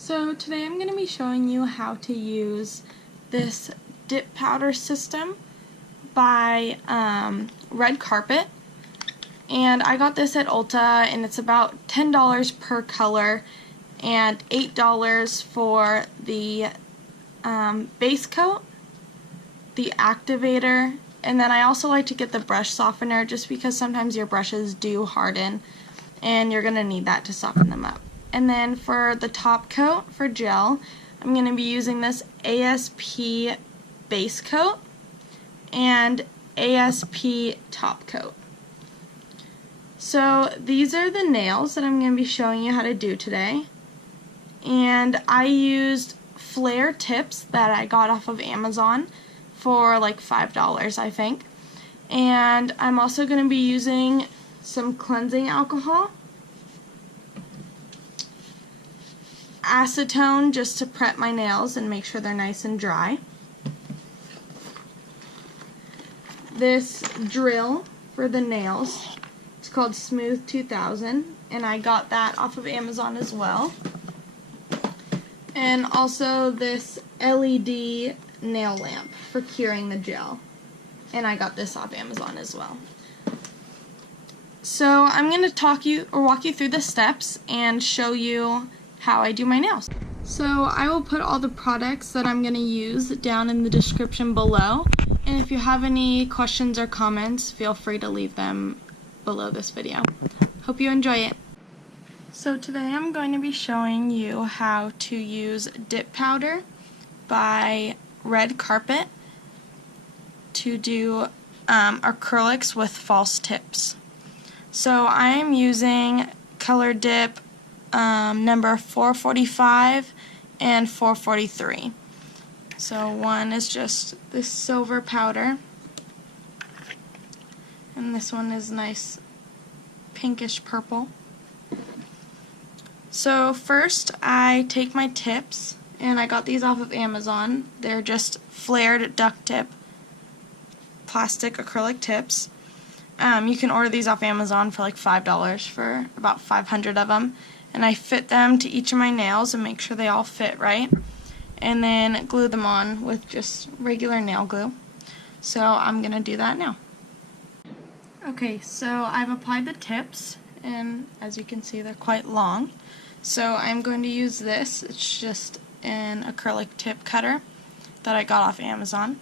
So today I'm going to be showing you how to use this dip powder system by Red Carpet, and I got this at Ulta, and it's about $10 per color and $8 for the base coat, the activator, and then I also like to get the brush softener just because sometimes your brushes do harden and you're going to need that to soften them up. And then for the top coat for gel, I'm going to be using this ASP base coat and ASP top coat. So these are the nails that I'm going to be showing you how to do today. And I used flare tips that I got off of Amazon for like $5, I think. And I'm also going to be using some cleansing alcohol, acetone just to prep my nails and make sure they're nice and dry, this drill for the nails, it's called Smooth 2000, and I got that off of Amazon as well, and also this LED nail lamp for curing the gel, and I got this off Amazon as well. So I'm going to walk you through the steps and show you how I do my nails. So I will put all the products that I'm going to use down in the description below, and if you have any questions or comments, feel free to leave them below this video. Hope you enjoy it. So today I'm going to be showing you how to use dip powder by Red Carpet to do acrylics with false tips. So I am using color dip number 445 and 443. So one is just this silver powder, and this one is nice pinkish purple. So first I take my tips, and I got these off of Amazon. They're just flared duct tip plastic acrylic tips. You can order these off Amazon for like $5 for about 500 of them. And I fit them to each of my nails and make sure they all fit right. And then glue them on with just regular nail glue. So I'm going to do that now. Okay, so I've applied the tips, and as you can see they're quite long. So I'm going to use this. It's just an acrylic tip cutter that I got off Amazon.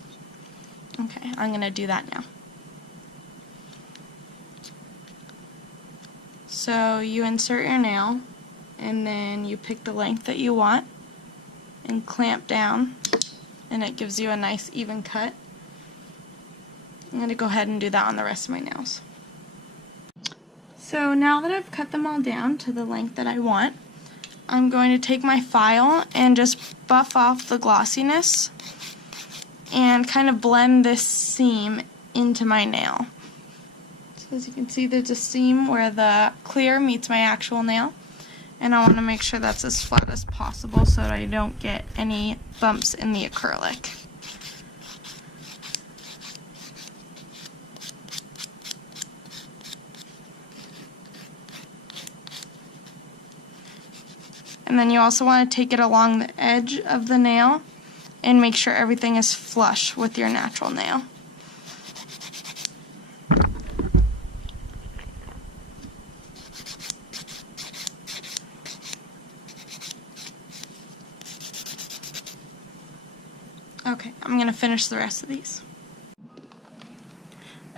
Okay, I'm going to do that now. So you insert your nail, and then you pick the length that you want and clamp down, and it gives you a nice even cut. I'm going to go ahead and do that on the rest of my nails. So now that I've cut them all down to the length that I want, I'm going to take my file and just buff off the glossiness and kind of blend this seam into my nail. So as you can see, there's a seam where the clear meets my actual nail, and I want to make sure that's as flat as possible so that I don't get any bumps in the acrylic. And then you also want to take it along the edge of the nail and make sure everything is flush with your natural nail. Okay, I'm going to finish the rest of these.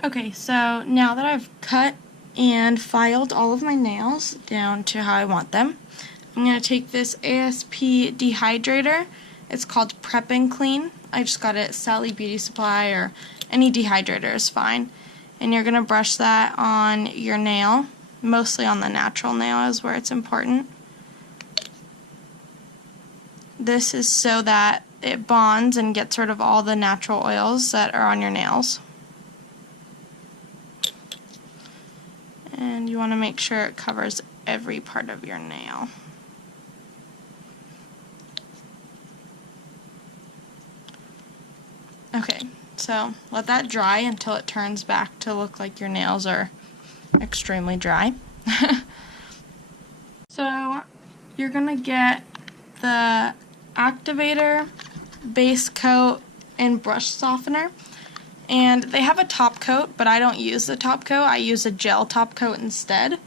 Okay, so now that I've cut and filed all of my nails down to how I want them, I'm going to take this ASP dehydrator. It's called Prep and Clean. I just got it at Sally Beauty Supply, or any dehydrator is fine. And you're going to brush that on your nail. Mostly on the natural nail is where it's important. This is so that it bonds and gets rid of all the natural oils that are on your nails. And you want to make sure it covers every part of your nail. Okay, so let that dry until it turns back to look like your nails are extremely dry. So you're going to get the activator, base coat, and brush softener. And they have a top coat, but I don't use the top coat. I use a gel top coat instead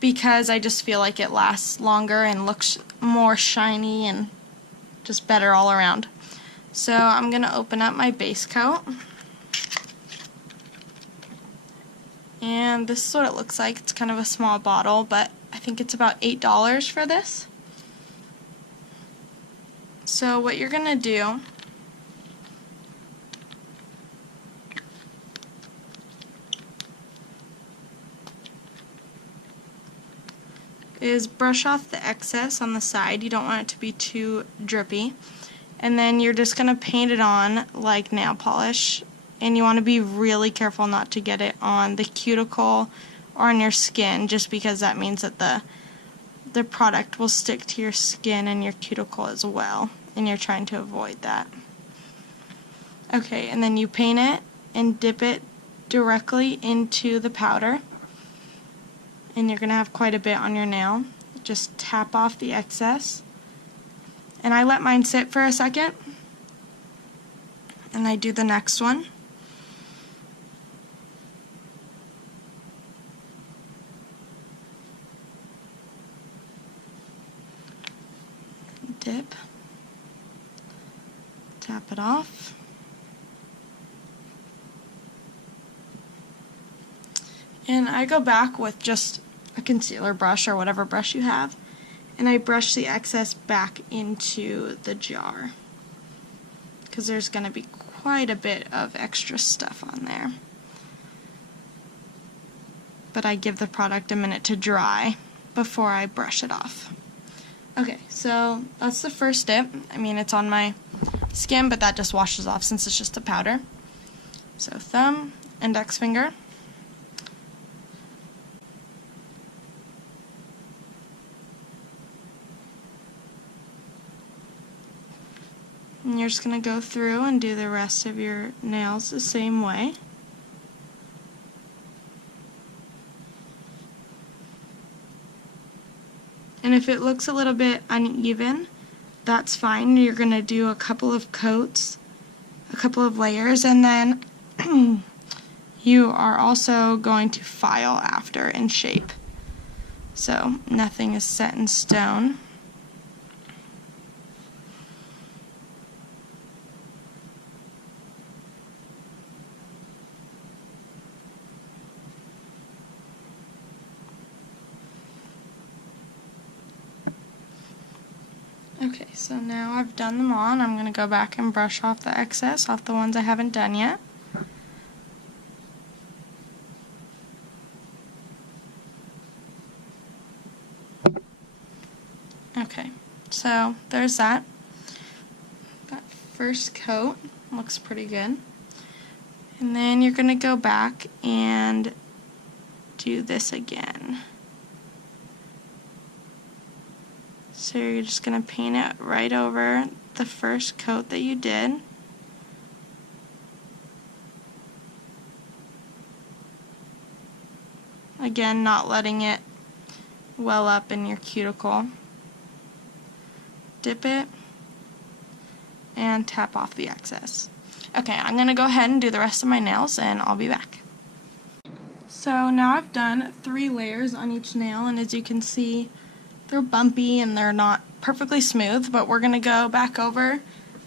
because I just feel like it lasts longer and looks more shiny and just better all around. So I'm going to open up my base coat. And this is what it looks like. It's kind of a small bottle, but I think it's about $8 for this. So what you're going to do is brush off the excess on the side. You don't want it to be too drippy. And then you're just going to paint it on like nail polish. And you want to be really careful not to get it on the cuticle or on your skin, just because that means that the product will stick to your skin and your cuticle as well, and you're trying to avoid that. Okay, and then you paint it and dip it directly into the powder. And you're going to have quite a bit on your nail. Just tap off the excess. And I let mine sit for a second. And I do the next one. Dip. Tap it off. And I go back with just a concealer brush or whatever brush you have, and I brush the excess back into the jar because there's going to be quite a bit of extra stuff on there. But I give the product a minute to dry before I brush it off. Okay, so that's the first dip. I mean, it's on my skin, but that just washes off since it's just a powder. So thumb, index finger. And you're just going to go through and do the rest of your nails the same way. And if it looks a little bit uneven, that's fine. You're going to do a couple of coats, a couple of layers, and then you are also going to file after and shape. So nothing is set in stone. Okay, so now I've done them all, and I'm going to go back and brush off the excess off the ones I haven't done yet. Okay, so there's that. That first coat looks pretty good. And then you're going to go back and do this again. So you're just going to paint it right over the first coat that you did. Again, not letting it well up in your cuticle. Dip it and tap off the excess. Okay, I'm going to go ahead and do the rest of my nails, and I'll be back. So now I've done 3 layers on each nail, and as you can see, they're bumpy and they're not perfectly smooth, but we're going to go back over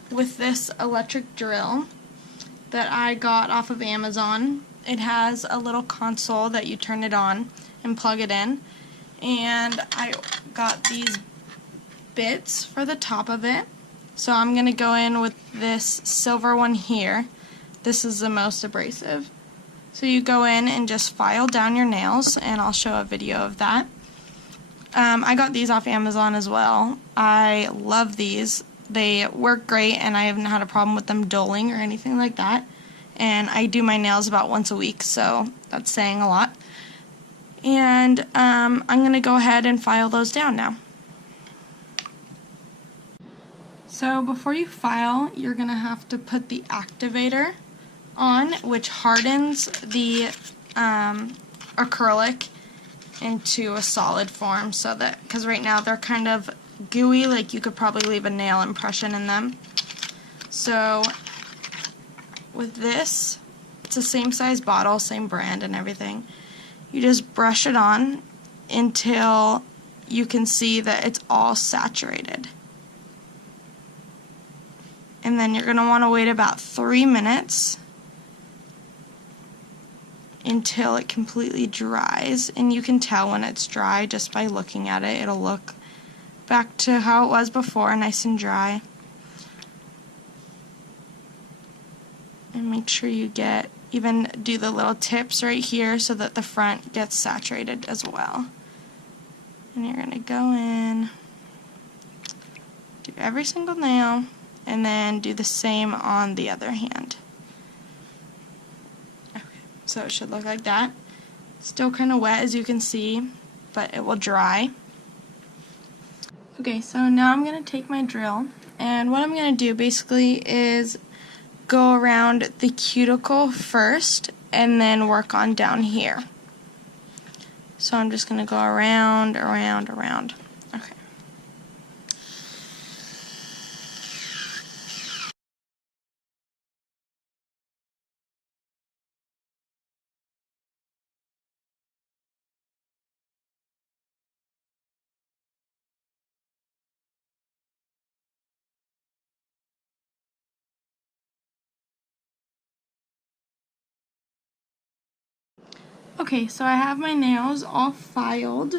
with this electric drill that I got off of Amazon. It has a little console that you turn it on and plug it in, and I got these bits for the top of it. So I'm going to go in with this silver one here. This is the most abrasive. So you go in and just file down your nails, and I'll show a video of that. I got these off Amazon as well. I love these. They work great, and I haven't had a problem with them dulling or anything like that. And I do my nails about once a week, so that's saying a lot. And I'm going to go ahead and file those down now. So before you file, you're going to have to put the activator on, which hardens the acrylic into a solid form, so that, because right now they're kind of gooey, like you could probably leave a nail impression in them. So with this, it's the same size bottle, same brand and everything. You just brush it on until you can see that it's all saturated. And then you're going to want to wait about 3 minutes until it completely dries. And you can tell when it's dry just by looking at it. It'll look back to how it was before, nice and dry. And make sure you even do the little tips right here so that the front gets saturated as well. And you're going to go in, do every single nail, and then do the same on the other hand. Okay, so it should look like that. Still kind of wet as you can see, but it will dry. Okay, so now I'm going to take my drill, and what I'm going to do basically is go around the cuticle first and then work on down here. So I'm just going to go around, around, around. Okay. Okay, so I have my nails all filed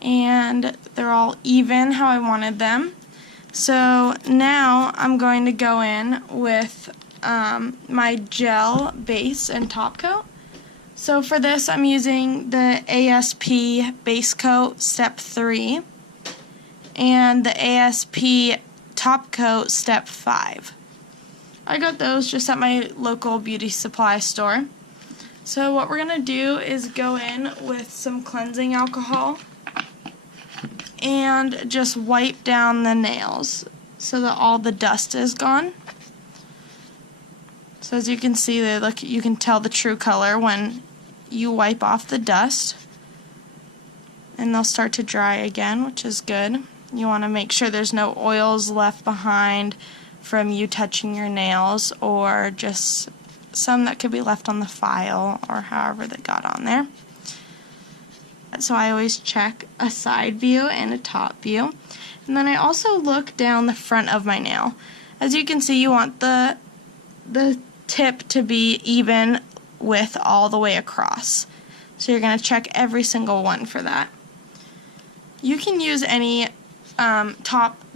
and they're all even how I wanted them. So now I'm going to go in with my gel base and top coat. So for this I'm using the ASP base coat step 3 and the ASP top coat step 5. I got those just at my local beauty supply store. So what we're going to do is go in with some cleansing alcohol and just wipe down the nails so that all the dust is gone. So as you can see, you can tell the true color when you wipe off the dust. And they'll start to dry again, which is good. You want to make sure there's no oils left behind from you touching your nails, or just some that could be left on the file or however they got on there. So I always check a side view and a top view. And then I also look down the front of my nail. As you can see, you want the tip to be even with all the way across. So you're going to check every single one for that. You can use any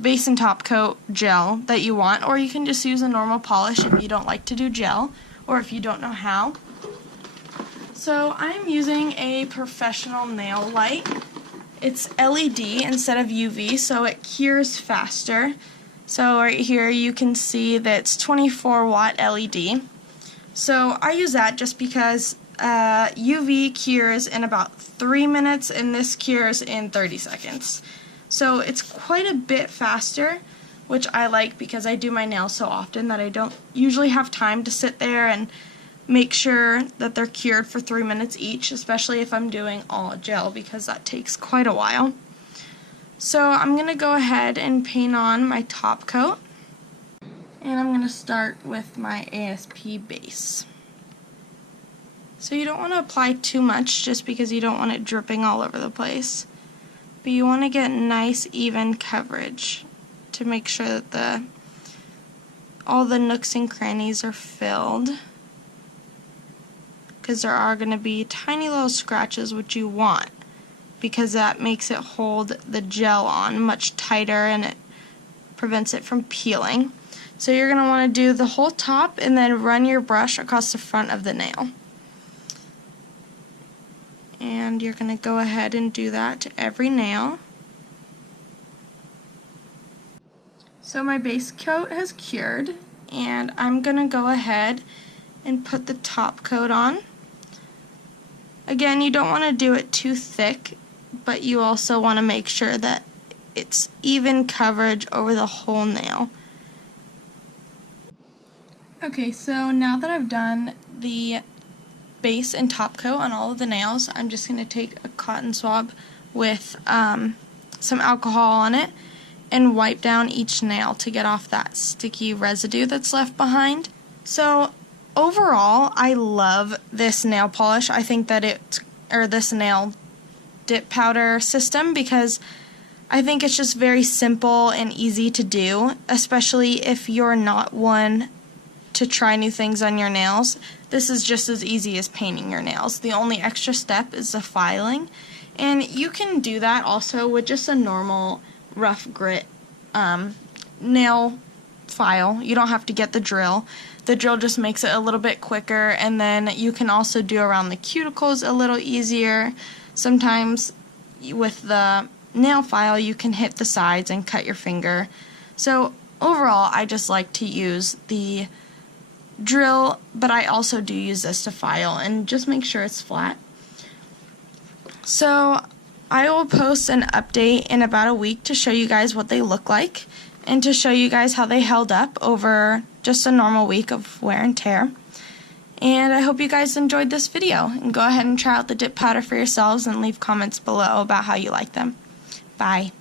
base and top coat gel that you want, or you can just use a normal polish if you don't like to do gel, or if you don't know how. So I'm using a professional nail light. It's LED instead of UV, so it cures faster. So right here you can see that it's 24-watt LED. So I use that just because UV cures in about 3 minutes and this cures in 30 seconds. So it's quite a bit faster, which I like because I do my nails so often that I don't usually have time to sit there and make sure that they're cured for 3 minutes each, especially if I'm doing all gel, because that takes quite a while. So I'm going to go ahead and paint on my top coat, and I'm going to start with my ASP base. So you don't want to apply too much just because you don't want it dripping all over the place, but you want to get nice even coverage to make sure that all the nooks and crannies are filled, because there are going to be tiny little scratches, which you want, because that makes it hold the gel on much tighter and it prevents it from peeling. So you're going to want to do the whole top and then run your brush across the front of the nail. And you're going to go ahead and do that to every nail. So my base coat has cured, and I'm going to go ahead and put the top coat on. Again, you don't want to do it too thick, but you also want to make sure that it's even coverage over the whole nail. Okay, so now that I've done the base and top coat on all of the nails, I'm just going to take a cotton swab with some alcohol on it and wipe down each nail to get off that sticky residue that's left behind. So overall, I love this nail polish. I think that this nail dip powder system, because I think it's just very simple and easy to do, especially if you're not one to try new things on your nails. This is just as easy as painting your nails. The only extra step is the filing, and you can do that also with just a normal rough grit nail file. You don't have to get the drill. The drill just makes it a little bit quicker, and then you can also do around the cuticles a little easier. Sometimes with the nail file you can hit the sides and cut your finger. So overall, I just like to use the drill, but I also do use this to file and just make sure it's flat. So I will post an update in about a week to show you guys what they look like and to show you guys how they held up over just a normal week of wear and tear. And I hope you guys enjoyed this video, and go ahead and try out the dip powder for yourselves and leave comments below about how you like them. Bye.